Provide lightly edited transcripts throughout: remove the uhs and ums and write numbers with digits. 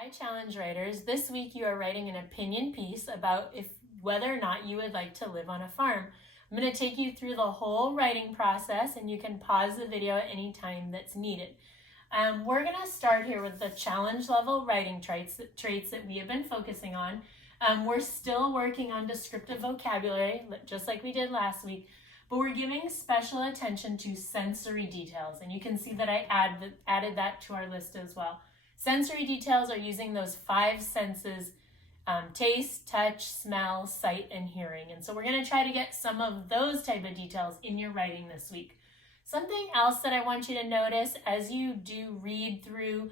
Hi, challenge writers. This week you are writing an opinion piece about whether or not you would like to live on a farm. I'm going to take you through the whole writing process, and you can pause the video at any time that's needed. We're going to start here with the challenge level writing traits that we have been focusing on. We're still working on descriptive vocabulary, just like we did last week, but we're giving special attention to sensory details, and you can see that I added that to our list as well. Sensory details are using those 5 senses: taste, touch, smell, sight, and hearing. And so we're going to try to get some of those type of details in your writing this week. Something else that I want you to notice as you do read through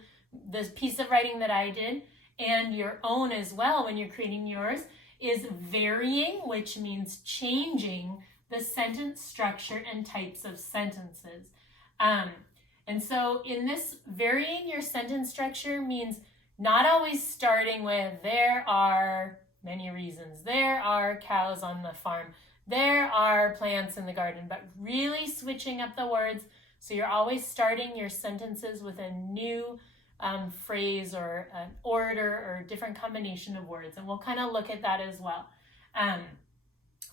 this piece of writing that I did, and your own as well when you're creating yours, is varying, which means changing the sentence structure and types of sentences. And so in this, varying your sentence structure means not always starting with "there are many reasons," "there are cows on the farm," "there are plants in the garden," but really switching up the words so you're always starting your sentences with a new phrase or an order or a different combination of words. And we'll kind of look at that as well.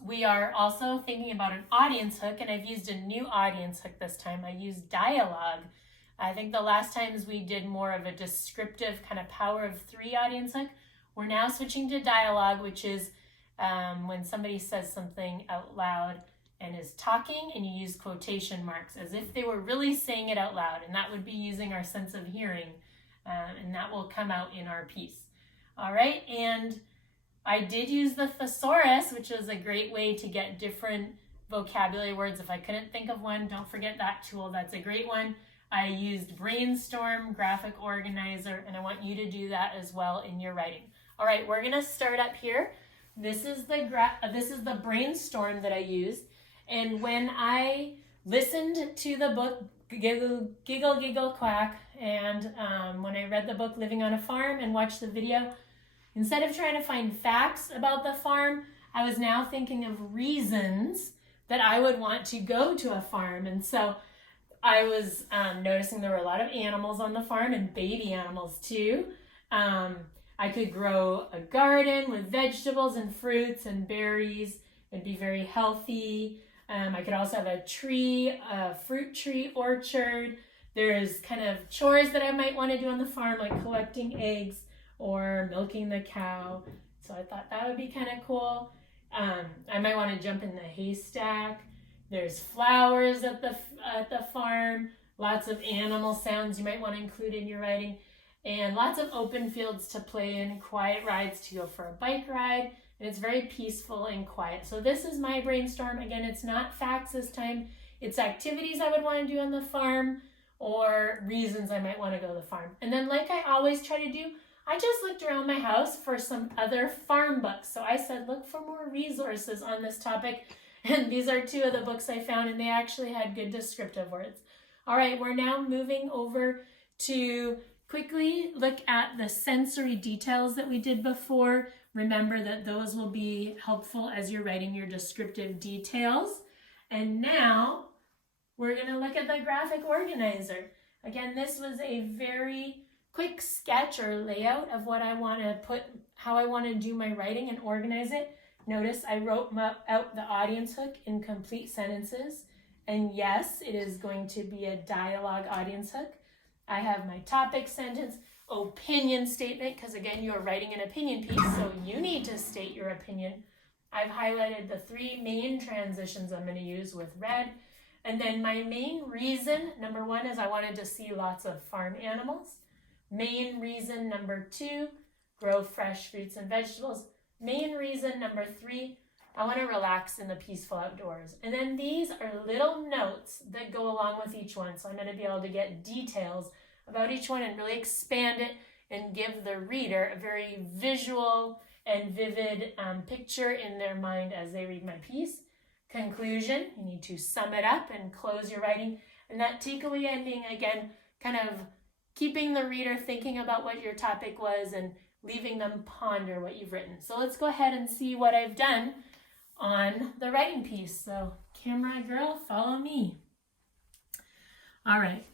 We are also thinking about an audience hook, and I've used a new audience hook this time. I used dialogue. I think the last times we did more of a descriptive kind of power of 3 audience hook. We're now switching to dialogue, which is when somebody says something out loud and is talking, and you use quotation marks as if they were really saying it out loud, and that would be using our sense of hearing, and that will come out in our piece. All right, and I did use the thesaurus, which is a great way to get different vocabulary words. If I couldn't think of one, don't forget that tool. That's a great one. I used Brainstorm, Graphic Organizer, and I want you to do that as well in your writing. All right, we're going to start up here. This is the Brainstorm that I used. And when I listened to the book Giggle, Giggle, Quack, and when I read the book Living on a Farm and watched the video, instead of trying to find facts about the farm, I was now thinking of reasons that I would want to go to a farm. And so I was noticing there were a lot of animals on the farm, and baby animals too. I could grow a garden with vegetables and fruits and berries and be very healthy. I could also have a fruit tree orchard. There's kind of chores that I might want to do on the farm, like collecting eggs or milking the cow. So I thought that would be kind of cool. I might want to jump in the haystack. There's flowers at the farm, lots of animal sounds you might want to include in your writing, and lots of open fields to play in, quiet rides to go for a bike ride, and it's very peaceful and quiet. So this is my brainstorm. Again, it's not facts this time. It's activities I would want to do on the farm or reasons I might want to go to the farm. And then, like I always try to do, I just looked around my house for some other farm books. So I said, look for more resources on this topic. And these are 2 of the books I found, and they actually had good descriptive words. All right, we're now moving over to quickly look at the sensory details that we did before. Remember that those will be helpful as you're writing your descriptive details. And now we're going to look at the graphic organizer. Again, this was a very quick sketch or layout of what I want to put, how I want to do my writing and organize it. Notice I wrote out the audience hook in complete sentences. And yes, it is going to be a dialogue audience hook. I have my topic sentence, opinion statement, because again, you're writing an opinion piece, so you need to state your opinion. I've highlighted the 3 main transitions I'm going to use with red. And then my main reason, number 1, is I wanted to see lots of farm animals. Main reason number 2, grow fresh fruits and vegetables. Main reason number 3, I want to relax in the peaceful outdoors. And then these are little notes that go along with each one. So I'm going to be able to get details about each one and really expand it and give the reader a very visual and vivid picture in their mind as they read my piece. Conclusion, you need to sum it up and close your writing. And that takeaway ending, again, kind of keeping the reader thinking about what your topic was and leaving them ponder what you've written. So let's go ahead and see what I've done on the writing piece. So camera girl, follow me. All right,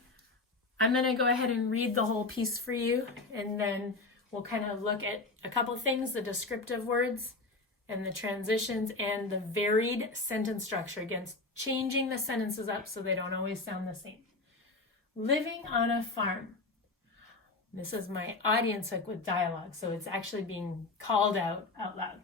I'm going to go ahead and read the whole piece for you, and then we'll kind of look at a couple things, the descriptive words and the transitions and the varied sentence structure, against changing the sentences up so they don't always sound the same. Living on a farm. This is my audience hook with dialogue, so it's actually being called out loud.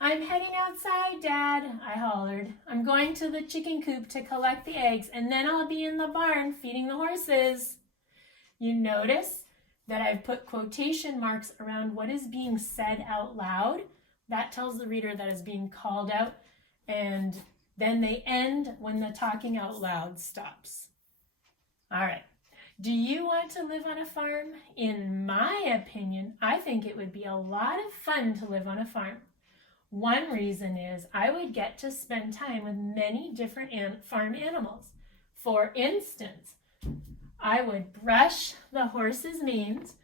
I'm heading outside, Dad, I hollered. I'm going to the chicken coop to collect the eggs, and then I'll be in the barn feeding the horses. You notice that I've put quotation marks around what is being said out loud. That tells the reader that is being called out, and then they end when the talking out loud stops. All right. Do you want to live on a farm? In my opinion, I think it would be a lot of fun to live on a farm. One reason is I would get to spend time with many different farm animals. For instance, I would brush the horses' manes,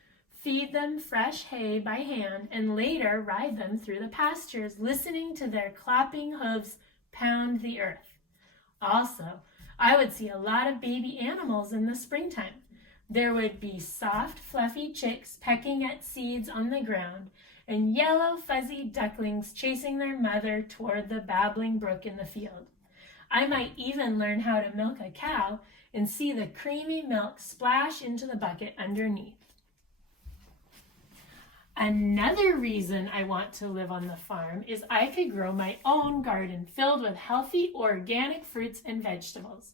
feed them fresh hay by hand, and later ride them through the pastures, listening to their clapping hooves pound the earth. Also, I would see a lot of baby animals in the springtime. There would be soft, fluffy chicks pecking at seeds on the ground, and yellow, fuzzy ducklings chasing their mother toward the babbling brook in the field. I might even learn how to milk a cow and see the creamy milk splash into the bucket underneath. Another reason I want to live on the farm is I could grow my own garden filled with healthy organic fruits and vegetables.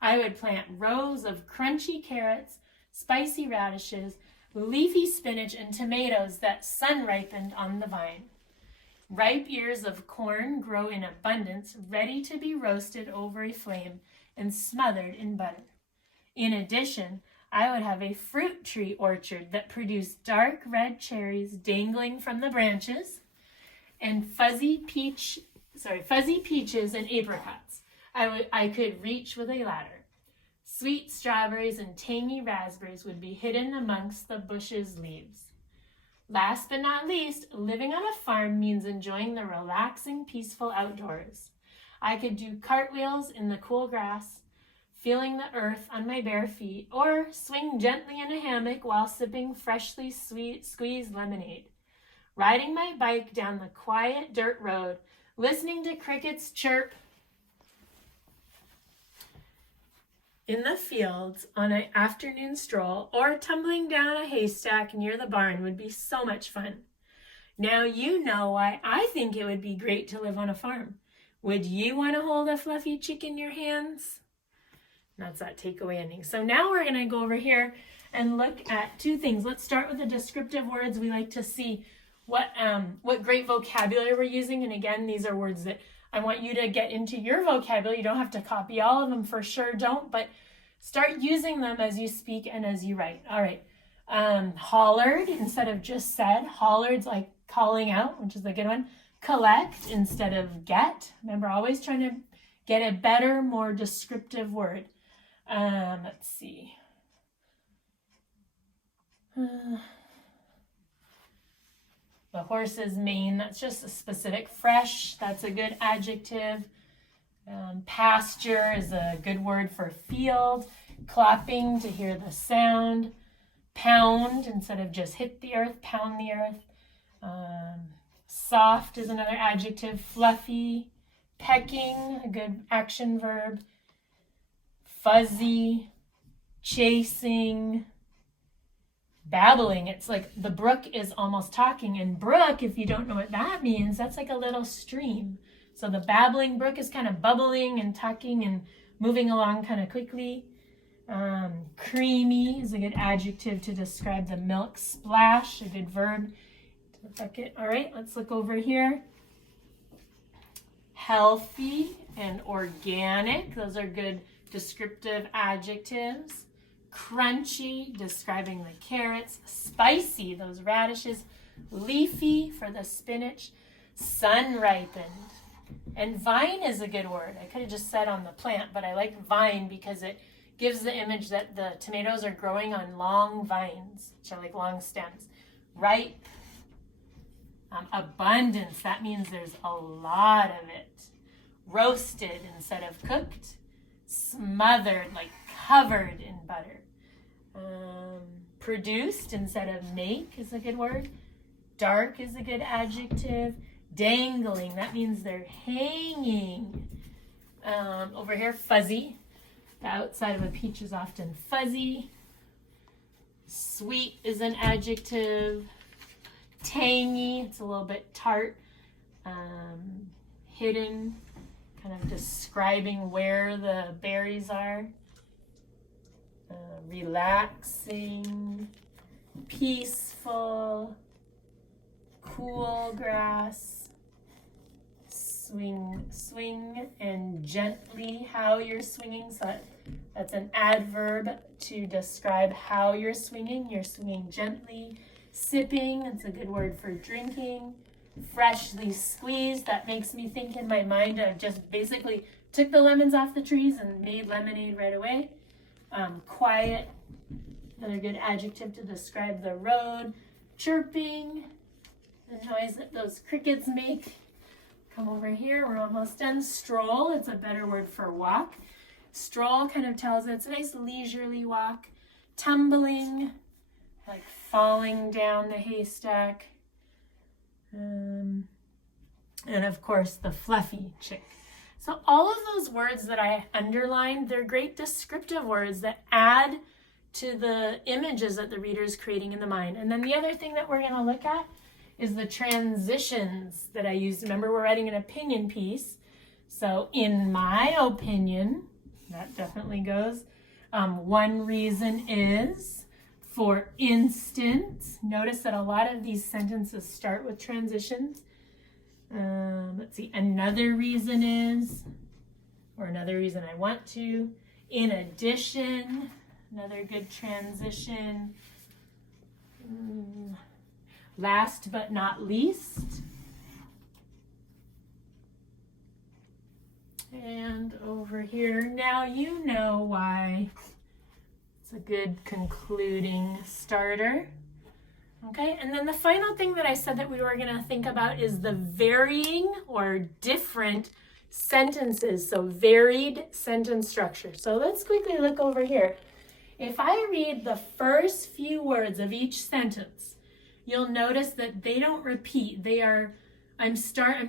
I would plant rows of crunchy carrots, spicy radishes, leafy spinach, and tomatoes that sun-ripened on the vine. Ripe ears of corn grow in abundance, ready to be roasted over a flame and smothered in butter. In addition, I would have a fruit tree orchard that produced dark red cherries dangling from the branches and fuzzy peaches and apricots I could reach with a ladder. Sweet strawberries and tangy raspberries would be hidden amongst the bush's leaves. Last but not least, living on a farm means enjoying the relaxing, peaceful outdoors. I could do cartwheels in the cool grass, feeling the earth on my bare feet, or swing gently in a hammock while sipping freshly squeezed lemonade. Riding my bike down the quiet dirt road, listening to crickets chirp in the fields on an afternoon stroll, or tumbling down a haystack near the barn would be so much fun. Now you know why I think it would be great to live on a farm. Would you want to hold a fluffy chick in your hands? That's that takeaway ending. So now we're going to go over here and look at two things. Let's start with the descriptive words. We like to see what great vocabulary we're using. And again, these are words that I want you to get into your vocabulary. You don't have to copy all of them, for sure don't, but start using them as you speak and as you write. All right. Hollered instead of just said. Hollered's like calling out, which is a good one. Collect instead of get. Remember, always trying to get a better, more descriptive word. Let's see. The horse's mane, that's just a specific. Fresh, that's a good adjective. Pasture is a good word for field. Clapping, to hear the sound. Pound, instead of just hit the earth, pound the earth. Soft is another adjective. Fluffy. Pecking, a good action verb. Fuzzy. Chasing. Babbling, it's like the brook is almost talking. And brook, if you don't know what that means, that's like a little stream. So the babbling brook is kind of bubbling and talking and moving along kind of quickly. Creamy is a good adjective to describe the milk. Splash, a good verb to the bucket. All right, let's look over here. Healthy and organic, those are good descriptive adjectives. Crunchy, describing the carrots. Spicy, those radishes. Leafy for the spinach. Sun-ripened. And vine is a good word. I could have just said on the plant, but I like vine because it gives the image that the tomatoes are growing on long vines, which are like long stems. Ripe. Abundance, that means there's a lot of it. Roasted instead of cooked. Smothered, like covered in butter. Produced instead of make is a good word. Dark is a good adjective. Dangling, that means they're hanging. Over here, fuzzy. The outside of a peach is often fuzzy. Sweet is an adjective. Tangy, it's a little bit tart. Hidden, kind of describing where the berries are. Relaxing. Peaceful. Cool grass. Swing, and gently how you're swinging. So that's an adverb to describe how you're swinging. You're swinging gently. Sipping, that's a good word for drinking. Freshly squeezed, that makes me think in my mind of just basically took the lemons off the trees and made lemonade right away. Quiet, another good adjective to describe the road. Chirping, the noise that those crickets make. Come over here, we're almost done. Stroll, it's a better word for walk. Stroll kind of tells it's a nice leisurely walk. Tumbling, like falling down the haystack. And of course, the fluffy chick. So all of those words that I underlined, they're great descriptive words that add to the images that the reader is creating in the mind. And then the other thing that we're going to look at is the transitions that I used. Remember, we're writing an opinion piece. So in my opinion, that definitely goes. One reason is, for instance. Notice that a lot of these sentences start with transitions. Let's see, another reason is, or another reason I want to. In addition, another good transition. Last but not least. And over here, now you know why it's a good concluding starter. Okay, and then the final thing that I said that we were going to think about is the varying or different sentences. So varied sentence structure. So let's quickly look over here. If I read the first few words of each sentence, you'll notice that they don't repeat. I'm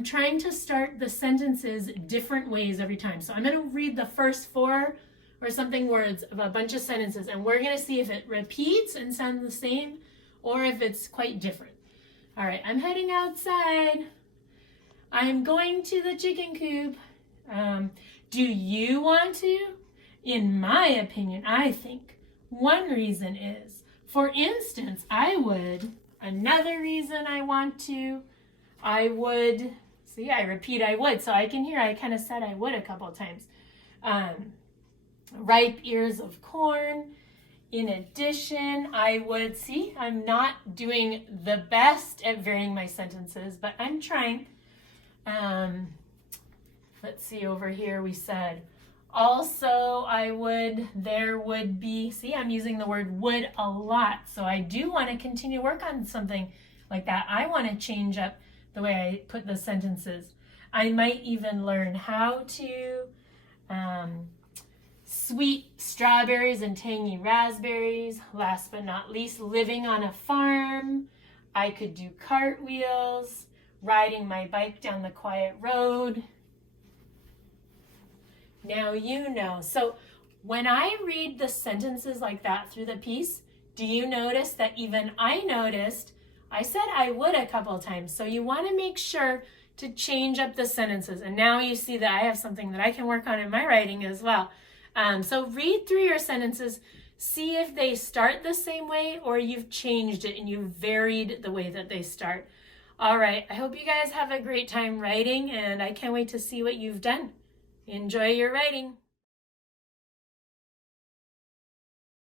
trying to start the sentences different ways every time. So I'm going to read the first 4 or something words of a bunch of sentences, and we're going to see if it repeats and sounds the same or if it's quite different. All right, I'm heading outside. I'm going to the chicken coop. Do you want to? In my opinion, I think one reason is, for instance, I would. Another reason I want to, I would. See, I repeat I would. So I can hear I kind of said I would a couple of times. Ripe ears of corn. In addition, I would. See, I'm not doing the best at varying my sentences, but I'm trying. Let's see, over here we said, also I would, there would be. See, I'm using the word would a lot. So I do want to continue to work on something like that. I want to change up the way I put the sentences. I might even learn how to sweet strawberries and tangy raspberries. Last but not least, living on a farm. I could do cartwheels, riding my bike down the quiet road. Now you know. So when I read the sentences like that through the piece, do you notice that even I noticed I said I would a couple of times. So you want to make sure to change up the sentences. And now you see that I have something that I can work on in my writing as well. So read through your sentences, see if they start the same way or you've changed it and you've varied the way that they start. All right, I hope you guys have a great time writing, and I can't wait to see what you've done. Enjoy your writing.